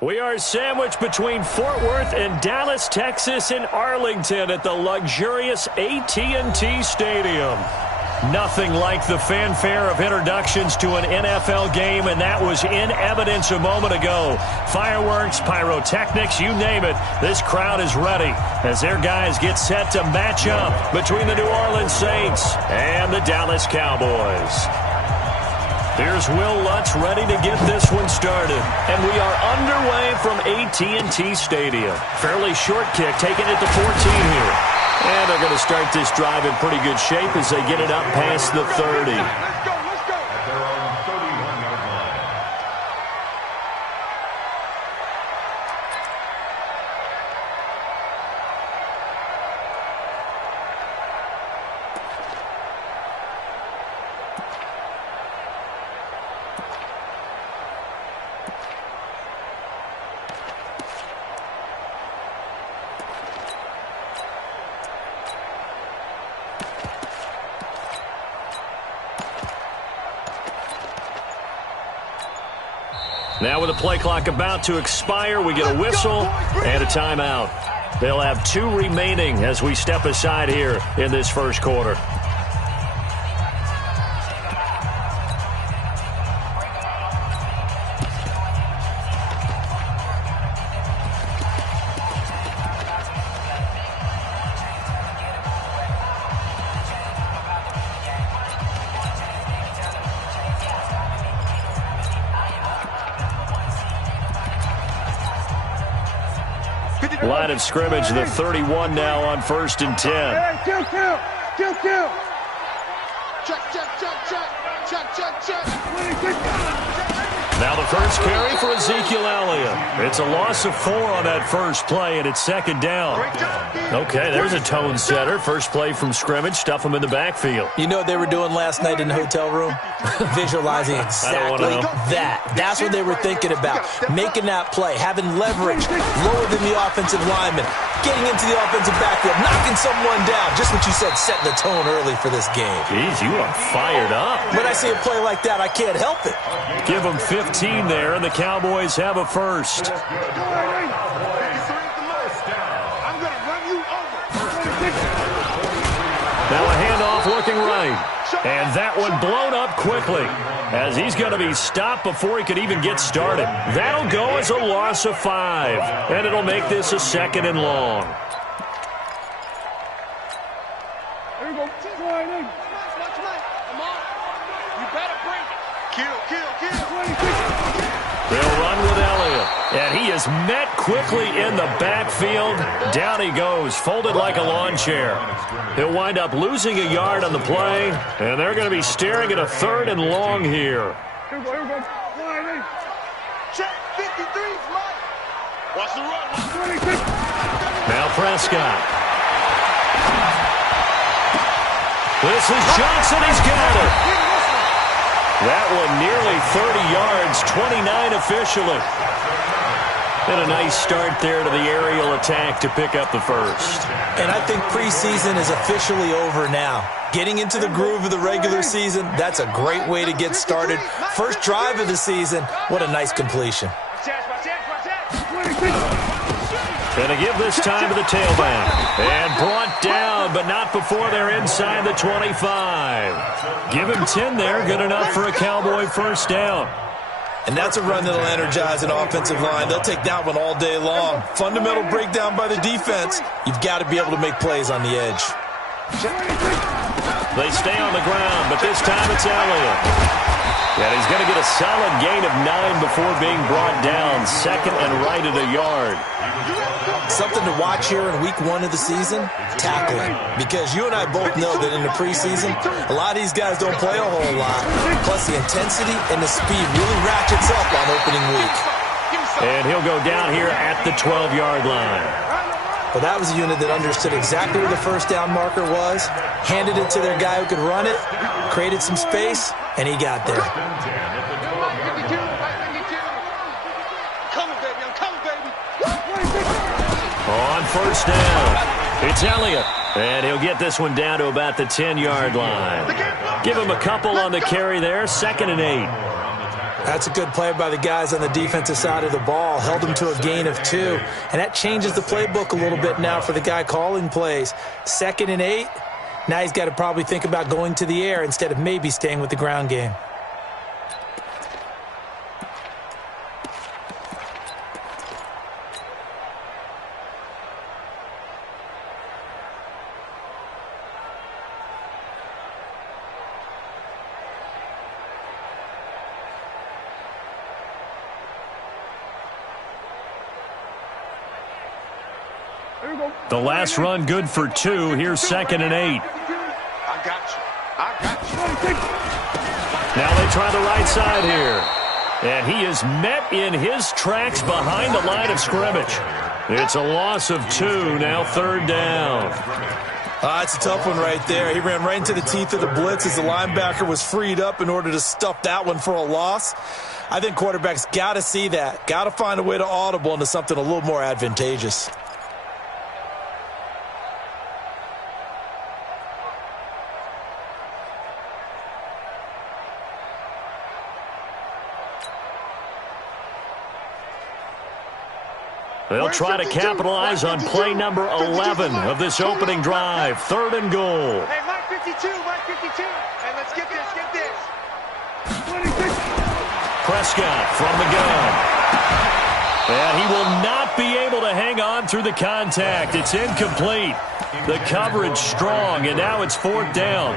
We are sandwiched between Fort Worth and Dallas, Texas in Arlington at the luxurious AT&T Stadium. Nothing like the fanfare of introductions to an NFL game, and that was in evidence a moment ago. Fireworks, pyrotechnics, you name it. This crowd is ready as their guys get set to match up between the New Orleans Saints and the Dallas Cowboys. Here's Will Lutz ready to get this one started. And we are underway from AT&T Stadium. Fairly short kick, taking it to 14 here. And they're going to start this drive in pretty good shape as they get it up past the 30. Now with the play clock about to expire, we get a whistle and a timeout. They'll have 2 remaining as we step aside here in this first quarter. Line of scrimmage, the 31 now on 1st and 10. Now the first carry for Ezekiel Elliott. It's a loss of 4 on that first play, and it's 2nd down. Okay, there's a tone setter. First play from scrimmage, stuff them in the backfield. You know what they were doing last night in the hotel room? Visualizing exactly that. That's what they were thinking about. Making that play, having leverage lower than the offensive lineman, getting into the offensive backfield, knocking someone down. Just what you said, setting the tone early for this game. Jeez, you are fired up. When I see a play like that, I can't help it. Give them 15 there, and the Cowboys have a first. Now a handoff looking right. And that one blown up quickly as he's going to be stopped before he could even get started. That'll go as a loss of 5. And it'll make this a 2nd and long. There you go. Come on. You better bring it. Kill. They'll run with Elliott. And he is met quickly in the backfield. Down he goes, folded like a lawn chair. He'll wind up losing a yard on the play, and they're going to be staring at a 3rd and long here. Here we go. Check 53, Mike. Watch the run. Now Prescott. This is Johnson. He's got it. That one nearly 30 yards, 29 officially. And a nice start there to the aerial attack to pick up the first. And I think preseason is officially over now. Getting into the groove of the regular season, that's a great way to get started. First drive of the season, what a nice completion. Going to give this time to the tailback. And brought down, but not before they're inside the 25. Give him 10 there, good enough for a Cowboy first down. And that's a run that'll energize an offensive line. They'll take that one all day long. Fundamental breakdown by the defense. You've got to be able to make plays on the edge. They stay on the ground, but this time it's Elliott. And he's going to get a solid gain of 9 before being brought down. 2nd and right at a yard. Something to watch here in week 1 of the season, tackling. Because you and I both know that in the preseason, a lot of these guys don't play a whole lot. Plus the intensity and the speed really ratchets up on opening week. And he'll go down here at the 12-yard line. Well, that was a unit that understood exactly where the first down marker was, handed it to their guy who could run it, created some space, and he got there. On first down, it's Elliott. And he'll get this one down to about the 10-yard line. Give him a couple on the carry there, 2nd and 8. That's a good play by the guys on the defensive side of the ball. Held them to a gain of 2. And that changes the playbook a little bit now for the guy calling plays. 2nd and 8. Now he's got to probably think about going to the air instead of maybe staying with the ground game. The last run good for 2. Here's 2nd and 8. I got you. I got you. Now they try the right side here. And he is met in his tracks behind the line of scrimmage. It's a loss of 2. Now 3rd down. It's a tough one right there. He ran right into the teeth of the blitz as the linebacker was freed up in order to stuff that one for a loss. I think quarterbacks got to see that. Got to find a way to audible into something a little more advantageous. They'll try to capitalize on play number 11 of this opening drive. 3rd and goal. Hey, Mike 52, Mike 52. Hey, let's get this, get this. Prescott from the gun. And he will not be able to hang on through the contact. It's incomplete. The coverage strong, and now it's 4th down.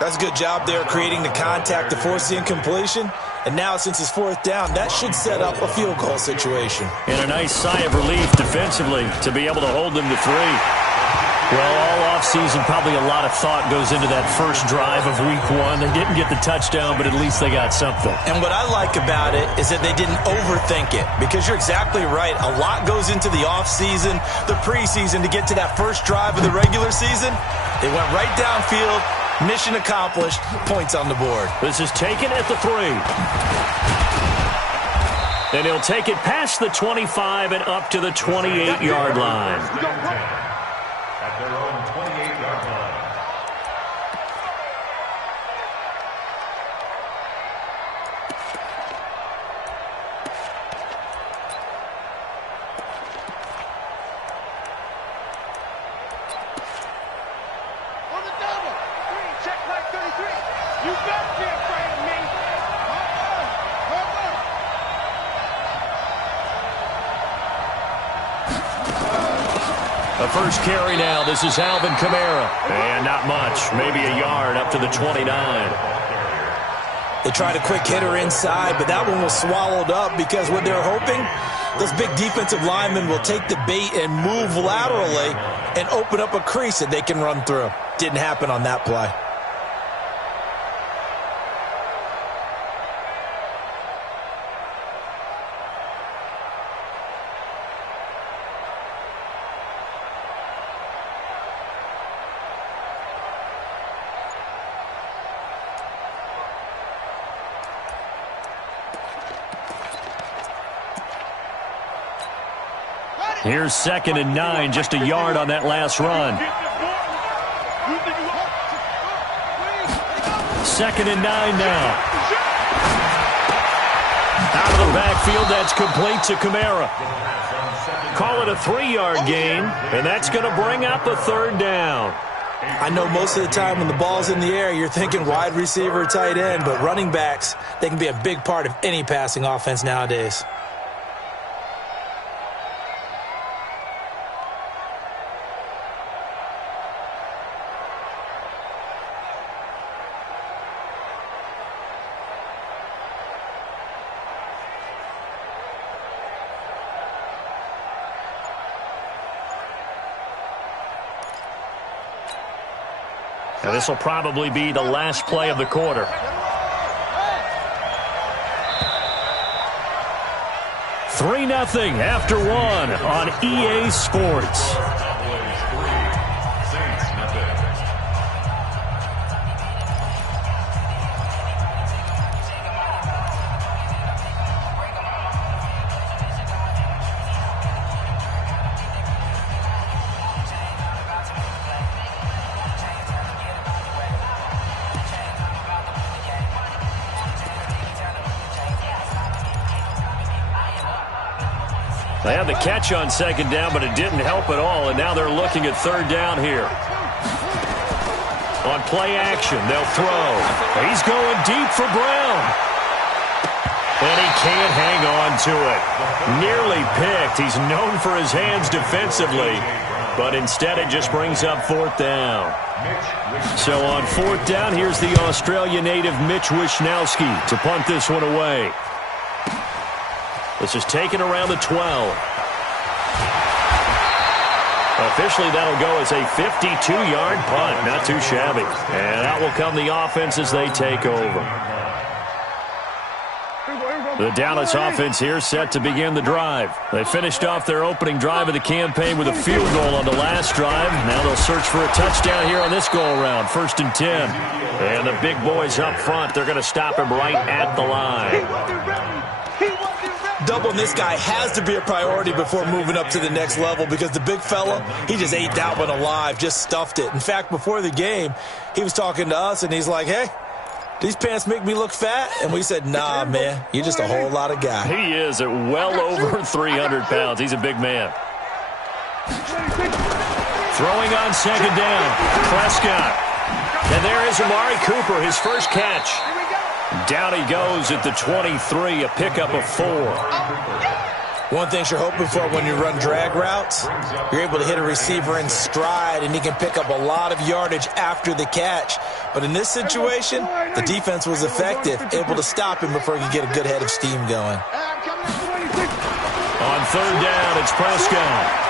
That's a good job there creating the contact to force the incompletion. And now, since it's 4th down, that should set up a field goal situation. And a nice sigh of relief defensively to be able to hold them to 3. Well, all offseason, probably a lot of thought goes into that first drive of Week 1. They didn't get the touchdown, but at least they got something. And what I like about it is that they didn't overthink it, because you're exactly right. A lot goes into the offseason, the preseason, to get to that first drive of the regular season. They went right downfield. Mission accomplished. Points on the board. This is taken at the 3. And he'll take it past the 25 and up to the 28-yard line. At their own 28-yard line. The first carry now. This is Alvin Kamara. And not much. Maybe a yard up to the 29. They tried a quick hitter inside, but that one was swallowed up because what they're hoping, those big defensive linemen will take the bait and move laterally and open up a crease that they can run through. Didn't happen on that play. Here's 2nd and 9, just a yard on that last run. 2nd and 9 now. Out of the backfield, that's complete to Kamara. Call it a 3-yard gain, and that's going to bring up a 3rd down. I know most of the time when the ball's in the air, you're thinking wide receiver, tight end, but running backs, they can be a big part of any passing offense nowadays. Now this will probably be the last play of the quarter. 3-0 after 1 on EA Sports. They had the catch on second down, but it didn't help at all, and now they're looking at third down here. On play action, they'll throw. He's going deep for Brown. And he can't hang on to it. Nearly picked. He's known for his hands defensively, but instead it just brings up fourth down. So on fourth down, here's the Australia native Mitch Wishnowsky to punt this one away. This is taken around the 12. Officially, that'll go as a 52-yard punt. Not too shabby. And out will come the offense as they take over. The Dallas offense here set to begin the drive. They finished off their opening drive of the campaign with a field goal on the last drive. Now they'll search for a touchdown here on this go-around. 1st and 10. And the big boys up front, they're going to stop him right at the line. Doubling this guy has to be a priority before moving up to the next level because the big fella, he just ate that one alive, just stuffed it. In fact, before the game, he was talking to us, and he's like, hey, these pants make me look fat? And we said, nah, man, you're just a whole lot of guy. He is at well over 300 pounds. He's a big man. Throwing on second down, Prescott. And there is Amari Cooper, his first catch. Down he goes at the 23, a pickup of 4. One thing you're hoping for when you run drag routes, you're able to hit a receiver in stride, and he can pick up a lot of yardage after the catch. But in this situation, the defense was effective, able to stop him before he could get a good head of steam going. On third down, it's Prescott.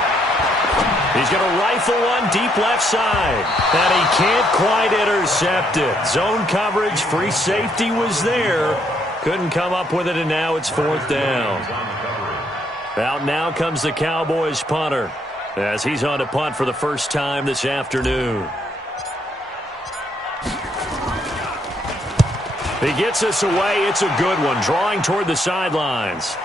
He's going to rifle one deep left side. And he can't quite intercept it. Zone coverage, free safety was there. Couldn't come up with it, and now it's fourth down. Out now comes the Cowboys punter as he's on to punt for the first time this afternoon. He gets us away. It's a good one, drawing toward the sidelines.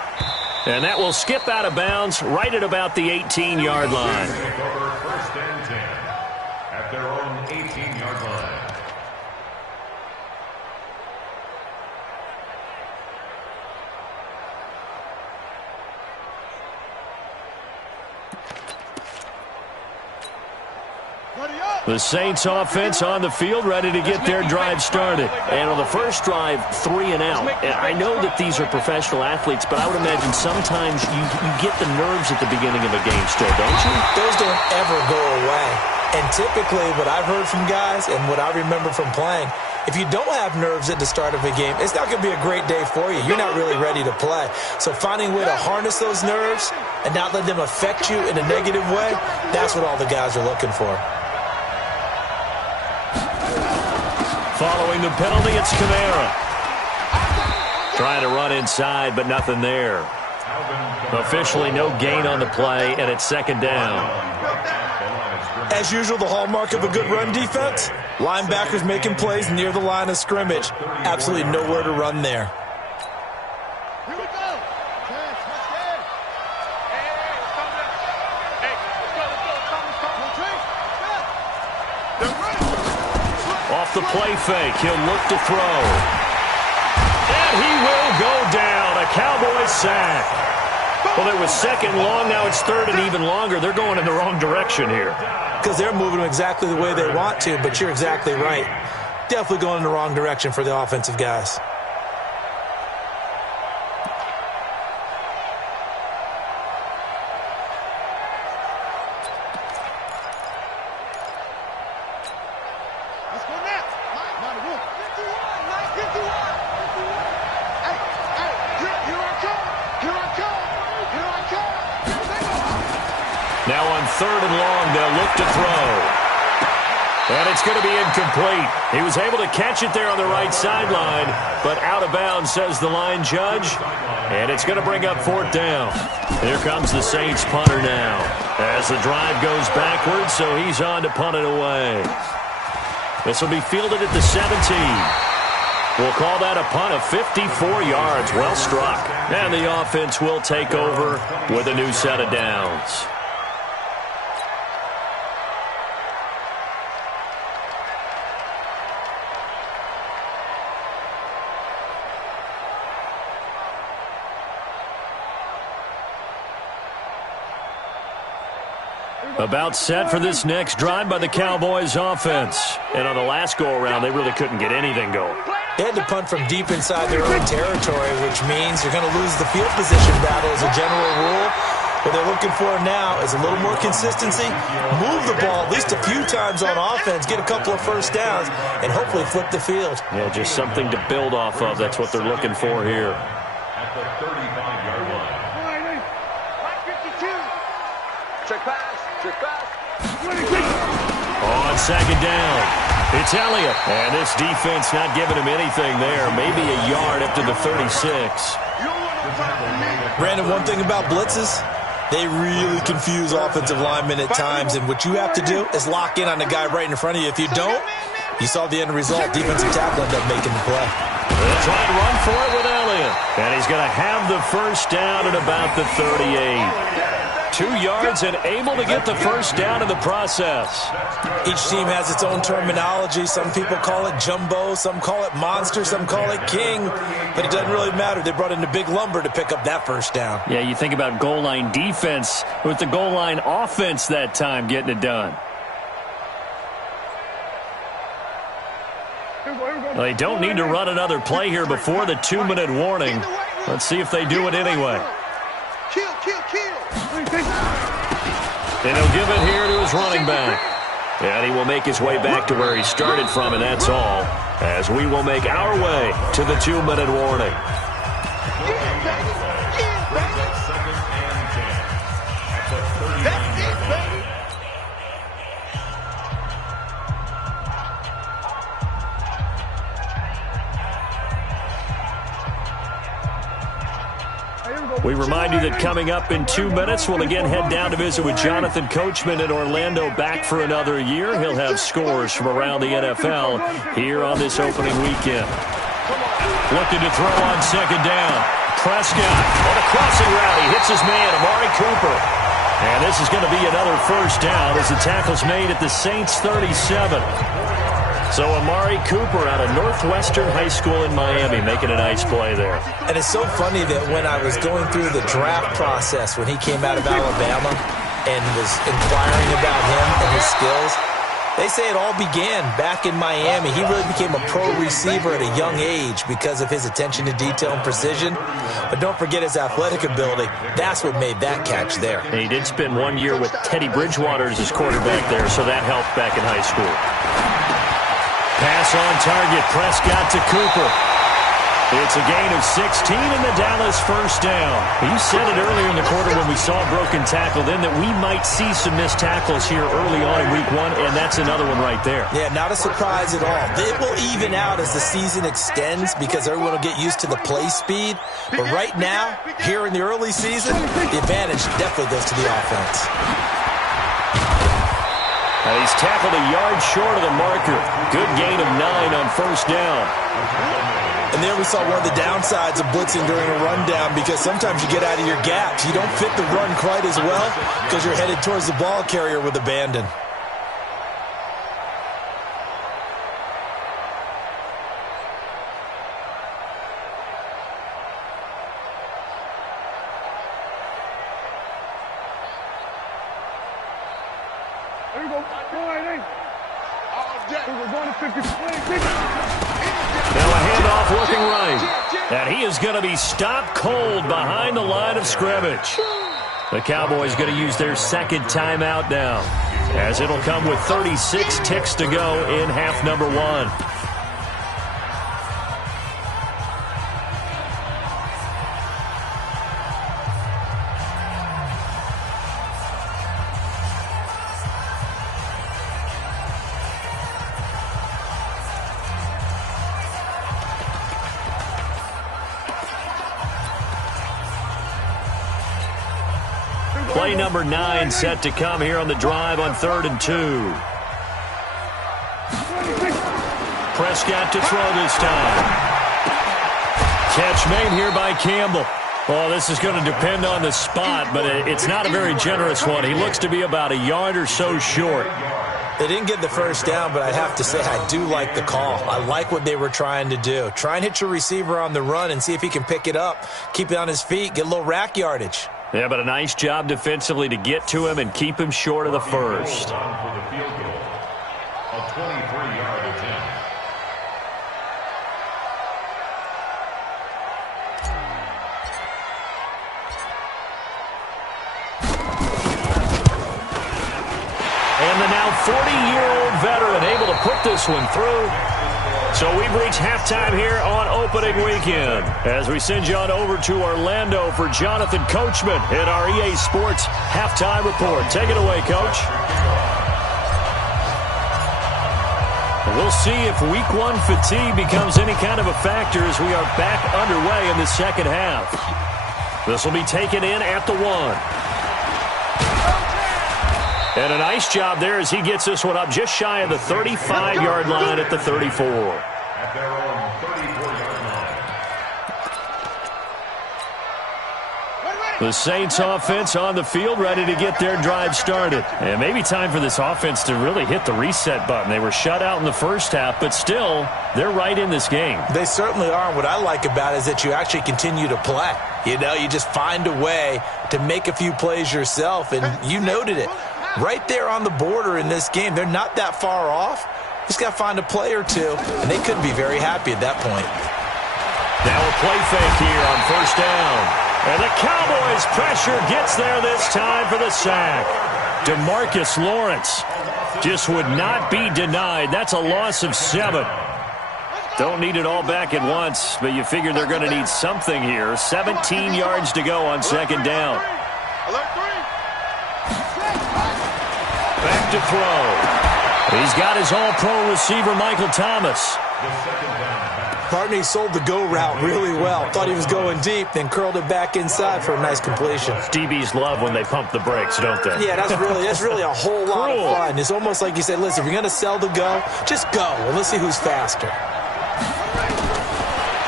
And that will skip out of bounds right at about the 18-yard line. First and 10 at their own 18-yard line. The Saints offense on the field, ready to get their drive started. And on the first drive, 3 and out. I know that these are professional athletes, but I would imagine sometimes you get the nerves at the beginning of a game still, don't you? Those don't ever go away. And typically what I've heard from guys and what I remember from playing, if you don't have nerves at the start of a game, it's not going to be a great day for you. You're not really ready to play. So finding a way to harness those nerves and not let them affect you in a negative way, that's what all the guys are looking for. Following the penalty, it's Kamara. Trying to run inside, but nothing there. Officially no gain on the play, and it's second down. As usual, the hallmark of a good run defense, linebackers making plays near the line of scrimmage. Absolutely nowhere to run there. The play fake. He'll look to throw. And he will go down. A Cowboys sack. Well, it was second long. Now it's third and even longer. They're going in the wrong direction here. Because they're moving exactly the way they want to, but you're exactly right. Definitely going in the wrong direction for the offensive guys. Now on third and long, they'll look to throw. And it's going to be incomplete. He was able to catch it there on the right sideline, but out of bounds, says the line judge. And it's going to bring up fourth down. Here comes the Saints punter now as the drive goes backwards, so he's on to punt it away. This will be fielded at the 17. We'll call that a punt of 54 yards. Well struck. And the offense will take over with a new set of downs. About set for this next drive by the Cowboys offense. And on the last go-around, they really couldn't get anything going. They had to punt from deep inside their own territory, which means you're going to lose the field position battle as a general rule. What they're looking for now is a little more consistency, move the ball at least a few times on offense, get a couple of first downs, and hopefully flip the field. Yeah, just something to build off of. That's what they're looking for here. At the 35-yard line. 52. Check pass. Check pass. On second down, it's Elliott. And this defense not giving him anything there. Maybe a yard up to the 36. Brandon, one thing about blitzes, they really confuse offensive linemen at times, and what you have to do is lock in on the guy right in front of you. If you don't, you saw the end result. Defensive tackle ended up making the play. They'll try and run for it with Elliott. And he's going to have the first down at about the 38. 2 yards and able to get the first down in the process. Each team has its own terminology. Some people call it jumbo, some call it monster, some call it king. But it doesn't really matter. They brought in the big lumber to pick up that first down. Yeah, you think about goal line defense with the goal line offense that time getting it done. Well, they don't need to run another play here before the 2-minute warning. Let's see if they do it anyway. Kill, kill, kill. And he'll give it here to his running back. And he will make his way back to where he started from, and that's all, as we will make our way to the 2-minute warning. We remind you that coming up in 2 minutes, we'll again head down to visit with Jonathan Coachman in Orlando, back for another year. He'll have scores from around the NFL here on this opening weekend. Looking to throw on second down. Prescott on a crossing route. He hits his man, Amari Cooper. And this is going to be another first down as the tackle's made at the Saints' 37. So Amari Cooper out of Northwestern High School in Miami making a nice play there. And it's so funny that when I was going through the draft process when he came out of Alabama and was inquiring about him and his skills, they say it all began back in Miami. He really became a pro receiver at a young age because of his attention to detail and precision. But don't forget his athletic ability. That's what made that catch there. And he did spend 1 year with Teddy Bridgewater as his quarterback there, so that helped back in high school. Pass on target, Prescott to Cooper. It's a gain of 16 and the Dallas first down. You said it earlier in the quarter when we saw a broken tackle then that we might see some missed tackles here early on in week 1, and that's another one right there. Yeah, not a surprise at all. It will even out as the season extends because everyone will get used to the play speed. But right now, here in the early season, the advantage definitely goes to the offense. He's tackled a yard short of the marker. Good gain of 9 on first down. And there we saw one of the downsides of blitzing during a rundown because sometimes you get out of your gaps. You don't fit the run quite as well because you're headed towards the ball carrier with abandon. Now a handoff looking right. And he is going to be stopped cold behind the line of scrimmage. The Cowboys going to use their second timeout now, as it'll come with 36 ticks to go in half number 1. Play number 9 set to come here on the drive on 3rd and 2. Prescott to throw this time. Catch made here by Campbell. Well, this is going to depend on the spot, but it's not a very generous one. He looks to be about a yard or so short. They didn't get the first down, but I have to say I do like the call. I like what they were trying to do. Try and hit your receiver on the run and see if he can pick it up. Keep it on his feet, get a little rack yardage. Yeah, but a nice job defensively to get to him and keep him short of the first. For the field goal. A 23-yard attempt. And the now 40-year-old veteran able to put this one through. So we've reached halftime here on opening weekend as we send you on over to Orlando for Jonathan Coachman in our EA Sports halftime report. Take it away, Coach. We'll see if week one fatigue becomes any kind of a factor as we are back underway in the second half. This will be taken in at the 1. And a nice job there as he gets this one up just shy of the 35-yard line at the 34. At their own 34-yard line. The Saints offense on the field ready to get their drive started. And maybe time for this offense to really hit the reset button. They were shut out in the first half, but still, they're right in this game. They certainly are. What I like about it is that you actually continue to play. You know, you just find a way to make a few plays yourself, and you noted it. Right there on the border in this game. They're not that far off. Just got to find a play or two, and they could be very happy at that point. Now a play fake here on first down. And the Cowboys pressure gets there this time for the sack. DeMarcus Lawrence just would not be denied. That's a loss of 7. Don't need it all back at once, but you figure they're going to need something here. 17 yards to go on second down. Back to throw. He's got his all-pro receiver, Michael Thomas. Partner, he sold the go route really well. Thought he was going deep, then curled it back inside for a nice completion. DBs love when they pump the brakes, don't they? Yeah, that's really a whole lot of fun. It's almost like you said, listen, if you're going to sell the go, just go, and let's see who's faster.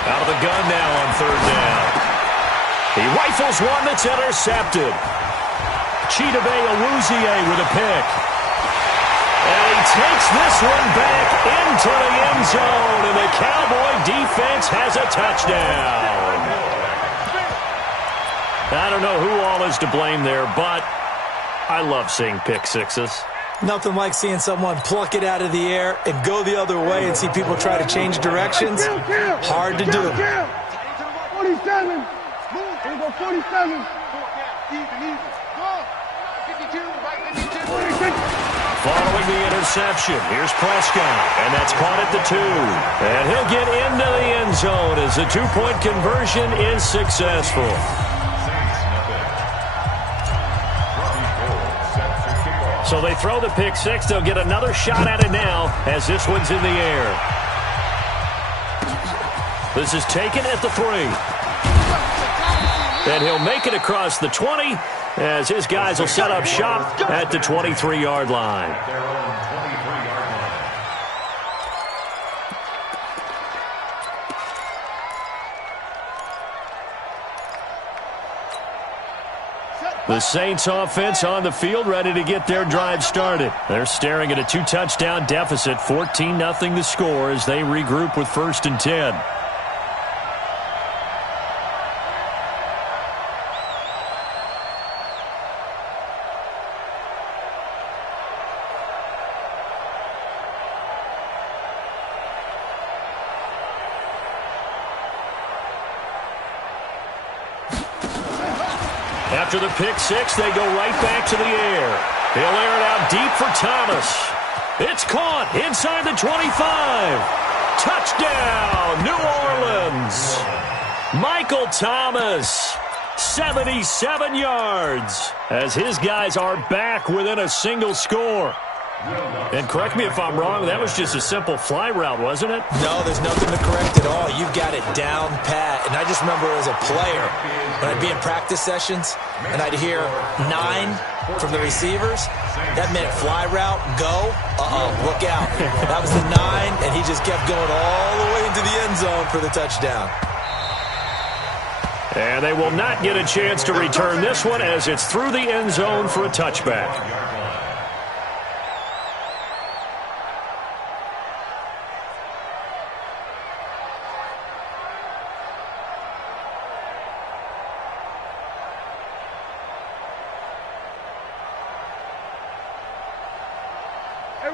Out of the gun now on third down. He rifles one that's intercepted. Chidobe Awuzie with a pick. And he takes this one back into the end zone, and the Cowboy defense has a touchdown. I don't know who all is to blame there, but I love seeing pick sixes. Nothing like seeing someone pluck it out of the air and go the other way and see people try to change directions. Hard to do. 47. Here we go, 47. Following the interception, here's Prescott, and that's caught at the 2. And he'll get into the end zone as the two-point conversion is successful. So they throw the pick six. They'll get another shot at it now as this one's in the air. This is taken at the 3. And he'll make it across the 20 as his guys will set up shop at the 23-yard line. The Saints offense on the field ready to get their drive started. They're staring at a 2-touchdown deficit, 14-0 the score as they regroup with 1st and 10. After the pick six, they go right back to the air. He'll air it out deep for Thomas. It's caught inside the 25. Touchdown, New Orleans. Michael Thomas, 77 yards, as his guys are back within a single score. And correct me if I'm wrong, that was just a simple fly route, wasn't it? No, there's nothing to correct at all. You've got it down pat. And I just remember as a player, when I'd be in practice sessions, and I'd hear 9 from the receivers, that meant fly route, go, look out. That was the 9, and he just kept going all the way into the end zone for the touchdown. And they will not get a chance to return this one as it's through the end zone for a touchback.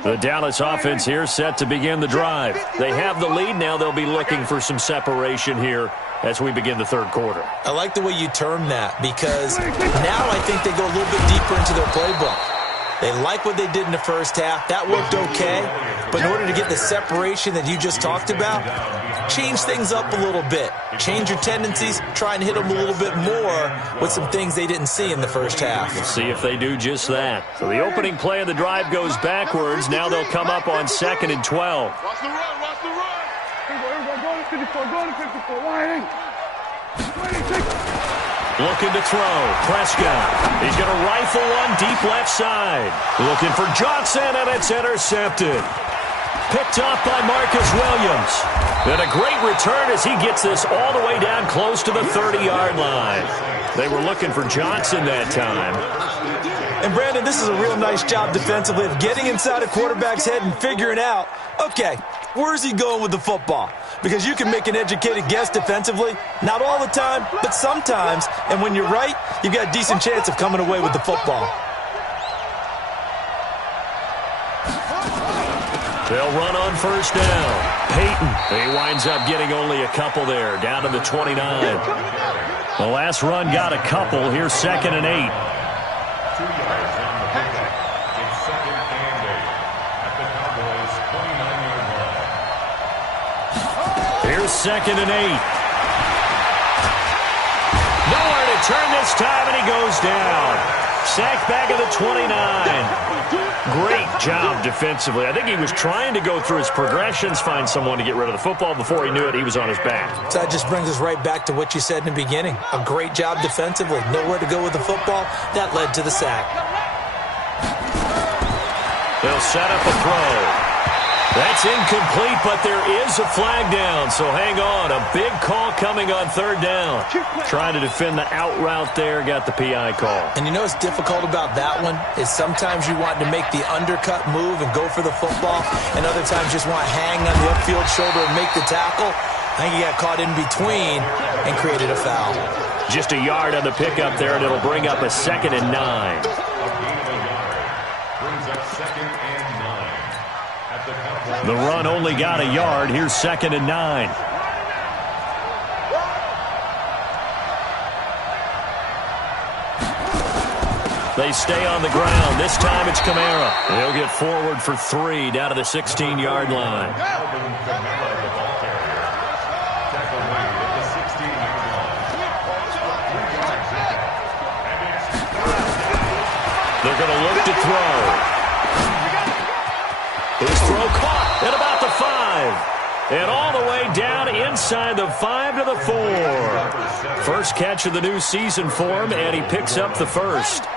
The Dallas offense here set to begin the drive. They have the lead now. They'll be looking for some separation here as we begin the third quarter. I like the way you term that because now I think they go a little bit deeper into their playbook. They like what they did in the first half. That worked okay. But in order to get the separation that you just talked about, change things up a little bit. Change your tendencies. Try and hit them a little bit more with some things they didn't see in the first half. We'll see if they do just that. So the opening play of the drive goes backwards. Now they'll come up on 2nd and 12. Watch the run, watch the run. Go to 54, go to 54. Why ain't? Looking to throw. Prescott. He's going to rifle one deep left side. Looking for Johnson, and it's intercepted. Picked off by Marcus Williams. And a great return as he gets this all the way down close to the 30-yard line. They were looking for Johnson that time. And, Brandon, this is a real nice job defensively of getting inside a quarterback's head and figuring out, okay, where's he going with the football? Because you can make an educated guess defensively. Not all the time, but sometimes. And when you're right, you've got a decent chance of coming away with the football. They'll run on first down. Peyton, he winds up getting only a couple there, down to the 29. The last run got a couple. Here's 2nd and 8. 2 yards on the pickup. It's 2nd and 8 at the Cowboys' 29-yard line. Here's 2nd and 8. Nowhere to turn this time, and he goes down. Sacked back at the 29. Great job defensively. I think he was trying to go through his progressions, find someone to get rid of the football. Before he knew it, he was on his back. So that just brings us right back to what you said in the beginning. A great job defensively. Nowhere to go with the football. That led to the sack. They'll set up a throw. That's incomplete, but there is a flag down, so hang on. A big call coming on 3rd down. Trying to defend the out route there, got the PI call. And you know what's difficult about that one is sometimes you want to make the undercut move and go for the football, and other times just want to hang on the upfield shoulder and make the tackle. I think he got caught in between and created a foul. Just a yard on the pickup there, and it'll bring up a 2nd and 9. A gain of a yard brings up 2nd and 9 at the Cowboys. The run only got a yard. Here's 2nd and 9. They stay on the ground. This time it's Kamara. He'll get forward for 3 down to the 16-yard line. They're going to look to throw. His throw caught at about the 5. And all the way down inside the 5 to the 4. First catch of the new season for him, and he picks up the first.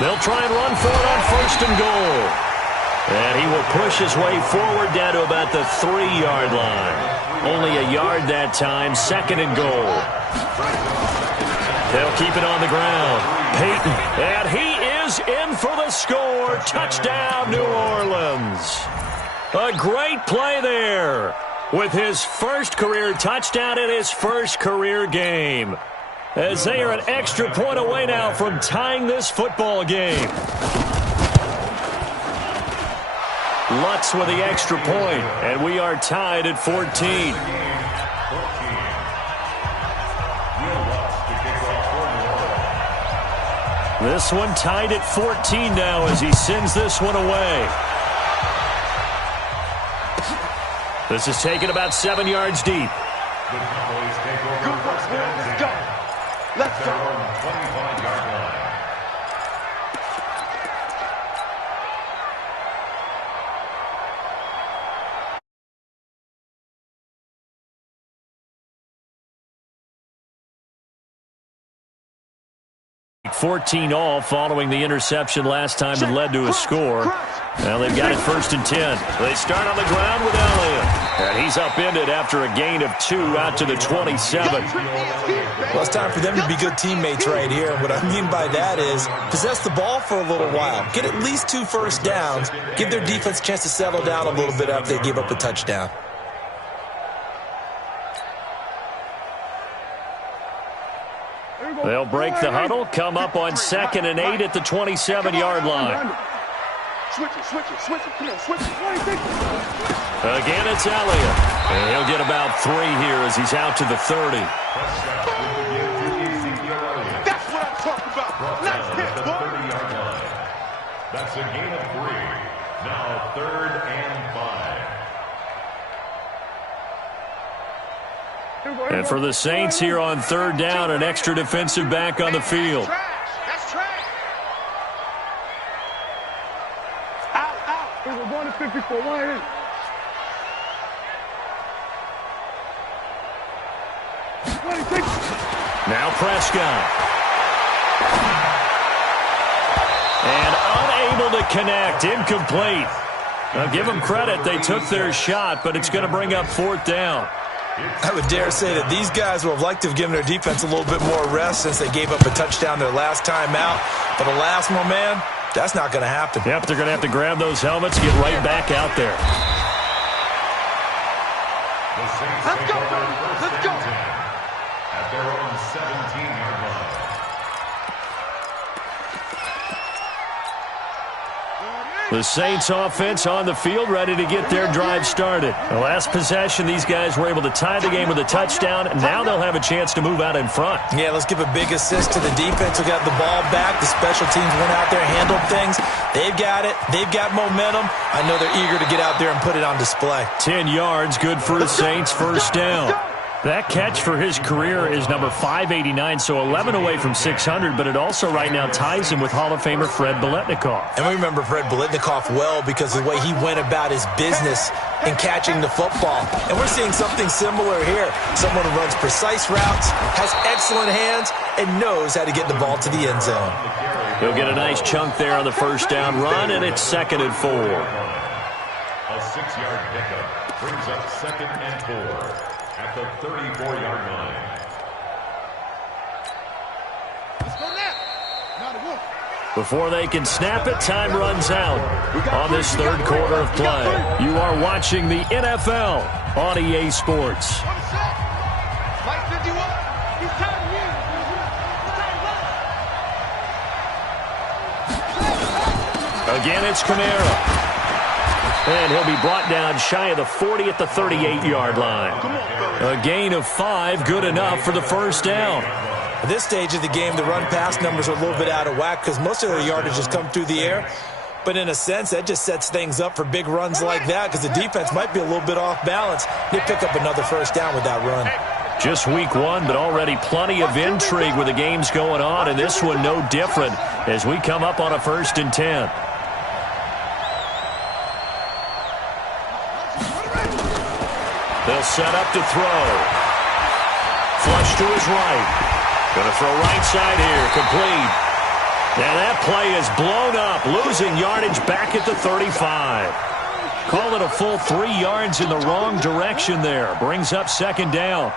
They'll try and run for it on 1st and goal. And he will push his way forward down to about the 3-yard line. Only a yard that time, 2nd and goal. They'll keep it on the ground. Peyton, and he is in for the score. Touchdown, New Orleans. A great play there with his first career touchdown in his first career game. As they are an extra point away now from tying this football game. Lutz with the extra point, and we are tied at 14. This one tied at 14 now as he sends this one away. This is taken about 7 yards deep. Good work, man. Let's go. Let's go. 25-yard line. $14 following the interception last time that led to a score. Now they've got it 1st and 10. They start on the ground with Elliott. And he's upended after a gain of 2 out to the 27. Well, it's time for them to be good teammates right here. And what I mean by that is possess the ball for a little while. Get at least 2 first downs. Give their defense a chance to settle down a little bit after they give up a touchdown. Here we go, They'll break the huddle, come up on 2nd and 8 at the 27-yard line. Switch it. Come on, switch it. Again, it's Elliott. And he'll get about 3 here as he's out to the 30. That's what I'm talking about. Nice hit, boy. 30-yard line. That's a gain of 3. Now 3rd and 5. And for the Saints here on 3rd down, an extra defensive back on the field. That's trash. Out. We're going to 54. Why Now Prescott. And unable to connect. Incomplete. Now give them credit. They took their shot, but it's going to bring up 4th down. I would dare say that these guys would have liked to have given their defense a little bit more rest since they gave up a touchdown their last time out. But alas, my man, that's not going to happen. Yep, they're going to have to grab those helmets, get right back out there. Let's go. At their own 17-yard line. The Saints offense on the field, ready to get their drive started. The last possession, these guys were able to tie the game with a touchdown, and now they'll have a chance to move out in front. Yeah, let's give a big assist to the defense who got the ball back. The special teams went out there, handled things. They've got it. They've got momentum. I know they're eager to get out there and put it on display. 10 yards, good for the Saints, 1st down. That catch for his career is number 589, so 11 away from 600, but it also right now ties him with Hall of Famer Fred Biletnikoff. And we remember Fred Biletnikoff well because of the way he went about his business in catching the football. And we're seeing something similar here. Someone who runs precise routes, has excellent hands, and knows how to get the ball to the end zone. He'll get a nice chunk there on the 1st down run, and it's 2nd and 4. A 6-yard pickup brings up 2nd and 4. At the 34-yard line. Let's go now. Before they can snap it, time runs out on this 3rd quarter of play. You are watching the NFL on EA Sports. Mike 51. He's counting you. Again, it's Kamara. And he'll be brought down shy of the 40 at the 38-yard line. A gain of 5, good enough for the 1st down. At this stage of the game, the run-pass numbers are a little bit out of whack because most of their yardage has come through the air. But in a sense, that just sets things up for big runs like that because the defense might be a little bit off balance. They pick up another 1st down with that run. Just week 1, but already plenty of intrigue with the games going on, and this one no different as we come up on a 1st and 10. They'll set up to throw. Flush to his right. Going to throw right side here. Complete. And that play is blown up. Losing yardage back at the 35. Call it a full 3 yards in the wrong direction there. Brings up 2nd down.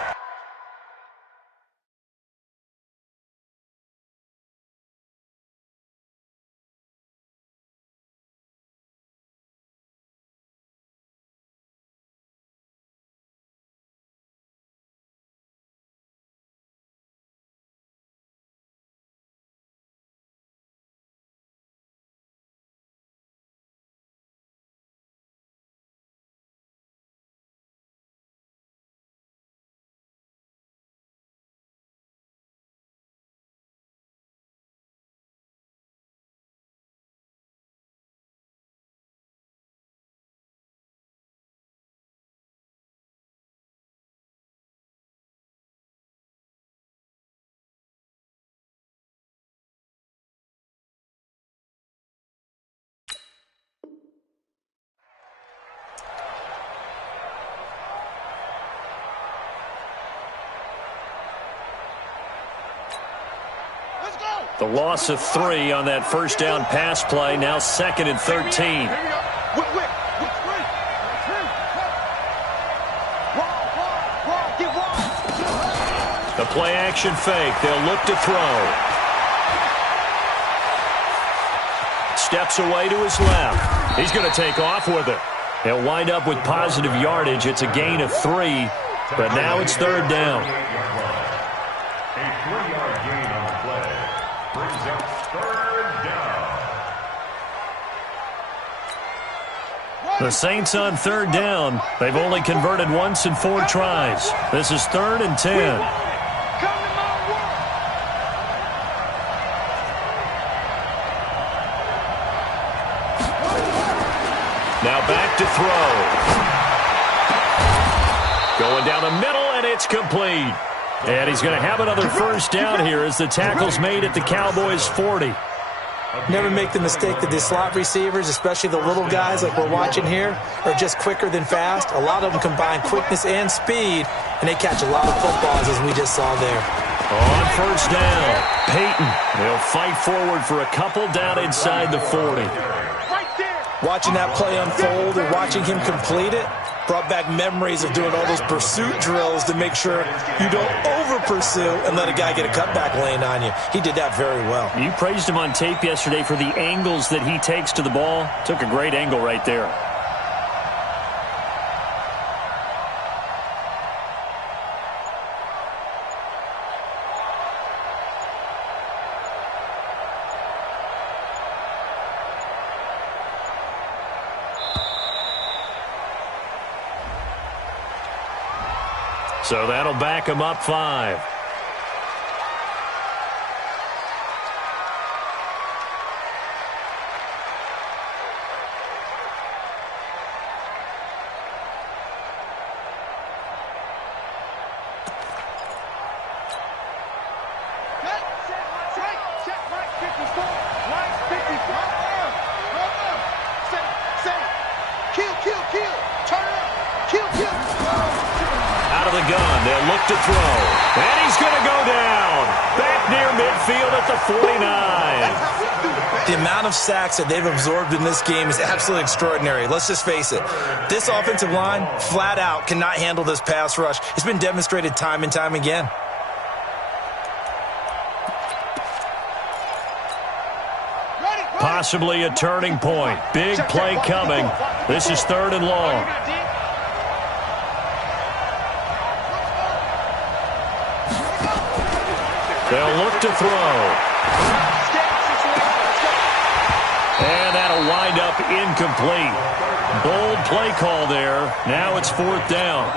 The loss of 3 on that 1st down pass play. Now 2nd and 13. The play action fake. They'll look to throw. Steps away to his left. He's going to take off with it. They'll wind up with positive yardage. It's a gain of 3, but now it's 3rd down. A 3-yard gain on The Saints on 3rd down. They've only converted once in 4 tries. This is 3rd and 10. Now back to throw. Going down the middle, and it's complete. And he's going to have another first down here as the tackle's made at the Cowboys' 40. Never make the mistake that the slot receivers, especially the little guys like we're watching here, are just quicker than fast. A lot of them combine quickness and speed, and they catch a lot of footballs, as we just saw there. On first down, Peyton. They'll fight forward for a couple down inside the 40. Watching that play unfold and watching him complete it brought back memories of doing all those pursuit drills to make sure you don't over-pursue and let a guy get a cutback lane on you. He did that very well. You praised him on tape yesterday for the angles that he takes to the ball. Took a great angle right there. So that'll back him up 5. They'll look to throw. And he's going to go down. Back near midfield at the 49. The amount of sacks that they've absorbed in this game is absolutely extraordinary. Let's just face it. This offensive line, flat out, cannot handle this pass rush. It's been demonstrated time and time again. Possibly a turning point. Big play coming. This is 3rd and long. They'll look to throw. And that'll wind up incomplete. Bold play call there. Now it's 4th down.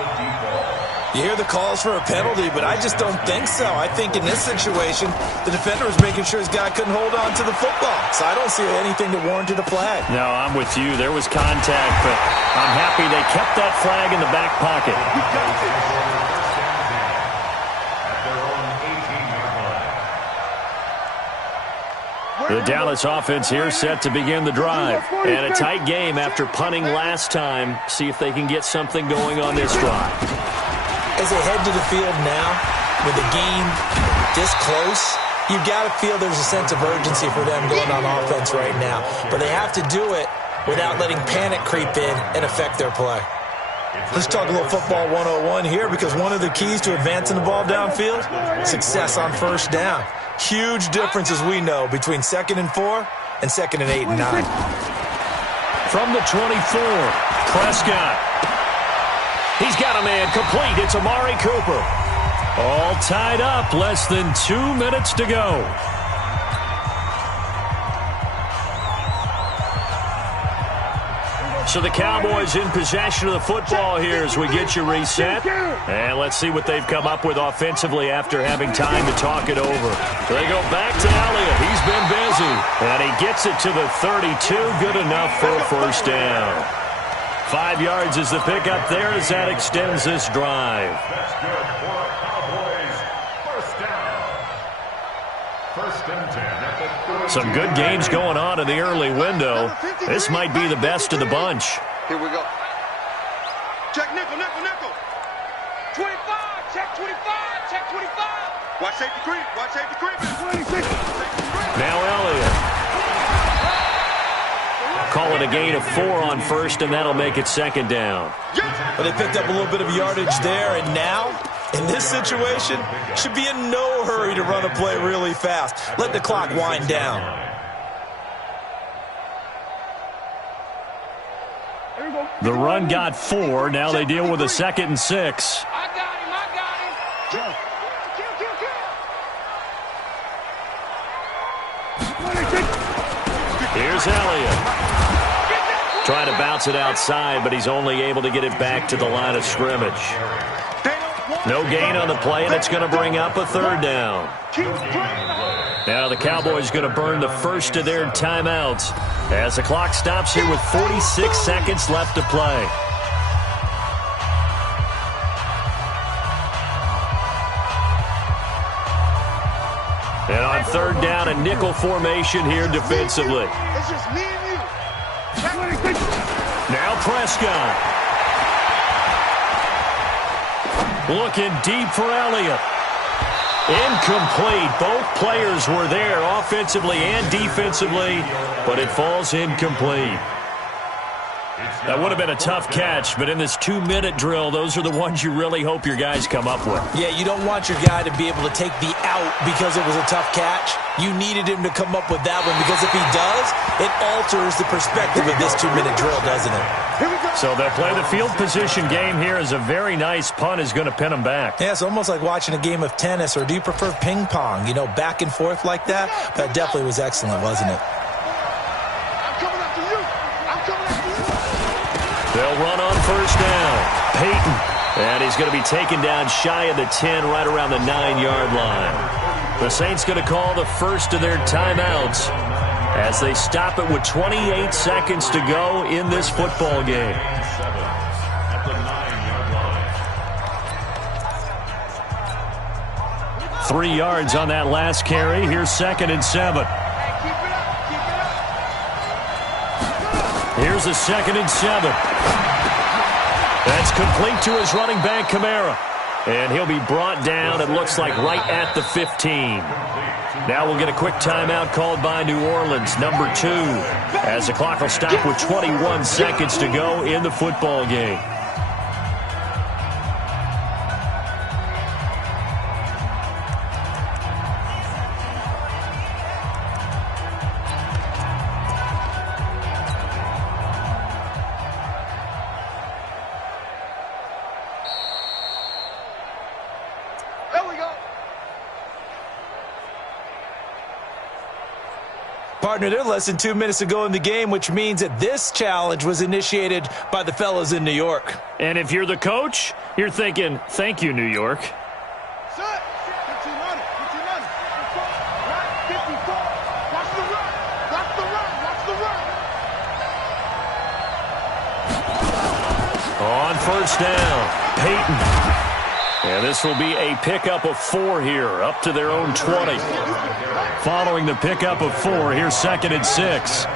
You hear the calls for a penalty, but I just don't think so. I think in this situation, the defender was making sure his guy couldn't hold on to the football. So I don't see anything to warrant a flag. No, I'm with you. There was contact, but I'm happy they kept that flag in the back pocket. The Dallas offense here set to begin the drive. And a tight game after punting last time. See if they can get something going on this drive. As they head to the field now, with the game this close, you've got to feel there's a sense of urgency for them going on offense right now. But they have to do it without letting panic creep in and affect their play. Let's talk a little football 101 here, because one of the keys to advancing the ball downfield, success on first down. Huge difference, as we know, between 2nd and 4 and 2nd and 8 and 9. From the 24, Prescott. He's got a man complete. It's Amari Cooper. All tied up. Less than 2 minutes to go. So the Cowboys in possession of the football here as we get you reset. And let's see what they've come up with offensively after having time to talk it over. They go back to Elliott. He's been busy. And he gets it to the 32. Good enough for a first down. 5 yards is the pickup there as that extends this drive. That's good for Cowboys. First down. 1st and 10 at the 32. Some good games going on in the early window. This might be the best of the bunch. Here we go. Check nickel, nickel, nickel. 25, check 25, check 25. Watch safety creep, watch safety creep. 26. Now Elliott. Call it a gain of 4 on first, and that'll make it 2nd down. But they picked up a little bit of yardage there, and now, in this situation, should be in no hurry to run a play really fast. Let the clock wind down. The run got 4. Now they deal with a 2nd and 6. I got him. Here's Elliott. Trying to bounce it outside, but he's only able to get it back to the line of scrimmage. No gain on the play, and it's going to bring up a third down. Now the Cowboys going to burn the first of their timeouts as the clock stops here with 46 seconds left to play. And on third down, a nickel formation here defensively. It's just me and you. Now Prescott. Looking deep for Elliott. Incomplete. Both players were there offensively and defensively, but it falls incomplete. That would have been a tough catch, but in this 2-minute drill, those are the ones you really hope your guys come up with. Yeah, you don't want your guy to be able to take the out because it was a tough catch. You needed him to come up with that one because if he does, it alters the perspective of this 2-minute drill, doesn't it? So they'll play the field position game here as a very nice punt is going to pin them back. Yeah, it's almost like watching a game of tennis, or do you prefer ping pong? You know, back and forth like that? That definitely was excellent, wasn't it? I'm coming after you. I'm coming after you. They'll run on first down. Peyton. And he's going to be taken down shy of the 10, right around the 9-yard line. The Saints going to call the first of their timeouts as they stop it with 28 seconds to go in this football game. At the 9-yard line. 3 yards on that last carry. Here's 2nd and 7. Here's a 2nd and 7. That's complete to his running back, Kamara. And he'll be brought down, it looks like, right at the 15. Now we'll get a quick timeout called by New Orleans, number 2, as the clock will stop with 21 seconds to go in the football game. Partner, they're less than 2 minutes to go in the game, which means that this challenge was initiated by the fellas in New York. And if you're the coach, you're thinking, thank you, New York. Set. 15 on it. 15 on it. 54. Watch the run. Watch the run. Watch the run. On first down, Peyton. And this will be a pickup of 4 here, up to their own 20. Following the pickup of 4, here's 2nd and 6. A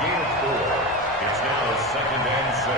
gain of 4. It's now 2nd and 6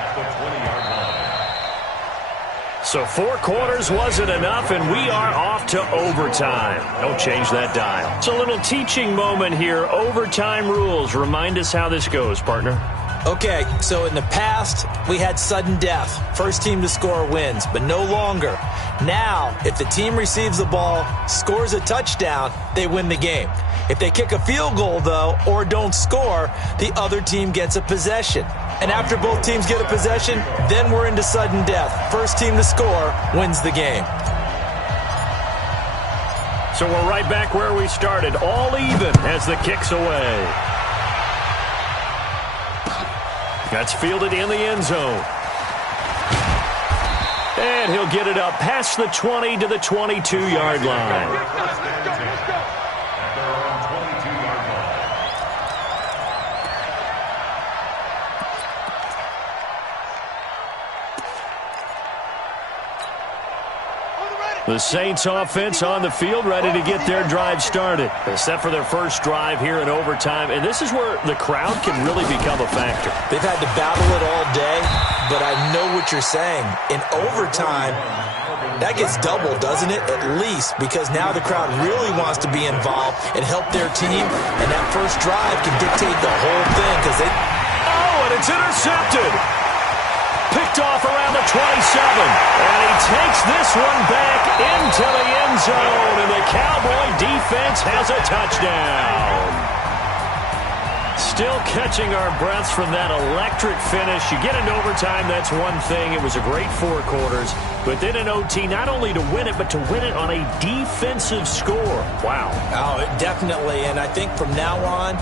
at the 20-yard line. So 4 quarters wasn't enough, and we are off to overtime. Don't change that dial. It's a little teaching moment here. Overtime rules. Remind us how this goes, partner. Okay, so in the past, we had sudden death. First team to score wins, but no longer. Now, if the team receives the ball, scores a touchdown, they win the game. If they kick a field goal, though, or don't score, the other team gets a possession. And after both teams get a possession, then we're into sudden death. First team to score wins the game. So we're right back where we started, all even as the kick's away. That's fielded in the end zone. And he'll get it up past the 20 to the 22-yard line. The Saints offense on the field, ready to get their drive started. They're set for their first drive here in overtime, and this is where the crowd can really become a factor. They've had to battle it all day, but I know what you're saying. In overtime, that gets doubled, doesn't it? At least, because now the crowd really wants to be involved and help their team, and that first drive can dictate the whole thing because they... Oh, and it's intercepted. Picked off around the 27, and he takes this one back into the end zone, and the Cowboy defense has a touchdown. Still catching our breaths from that electric finish. You get into overtime, that's one thing. It was a great 4 quarters, but then in OT, not only to win it, but to win it on a defensive score. Wow. Oh, definitely, and I think from now on,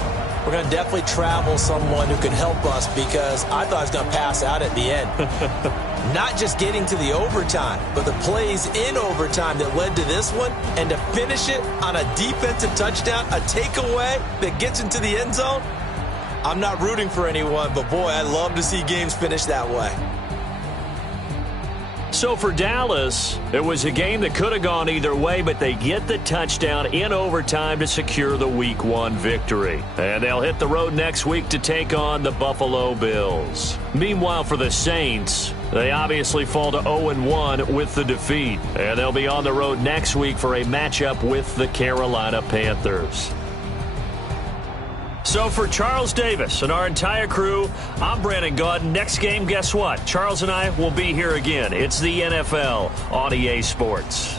we're going to definitely travel someone who can help us because I thought I was going to pass out at the end. Not just getting to the overtime, but the plays in overtime that led to this one, and to finish it on a defensive touchdown, a takeaway that gets into the end zone. I'm not rooting for anyone, but boy, I love to see games finish that way. So for Dallas, it was a game that could have gone either way, but they get the touchdown in overtime to secure the Week 1 victory. And they'll hit the road next week to take on the Buffalo Bills. Meanwhile, for the Saints, they obviously fall to 0-1 with the defeat. And they'll be on the road next week for a matchup with the Carolina Panthers. So for Charles Davis and our entire crew, I'm Brandon Gaudin. Next game, guess what? Charles and I will be here again. It's the NFL on EA Sports.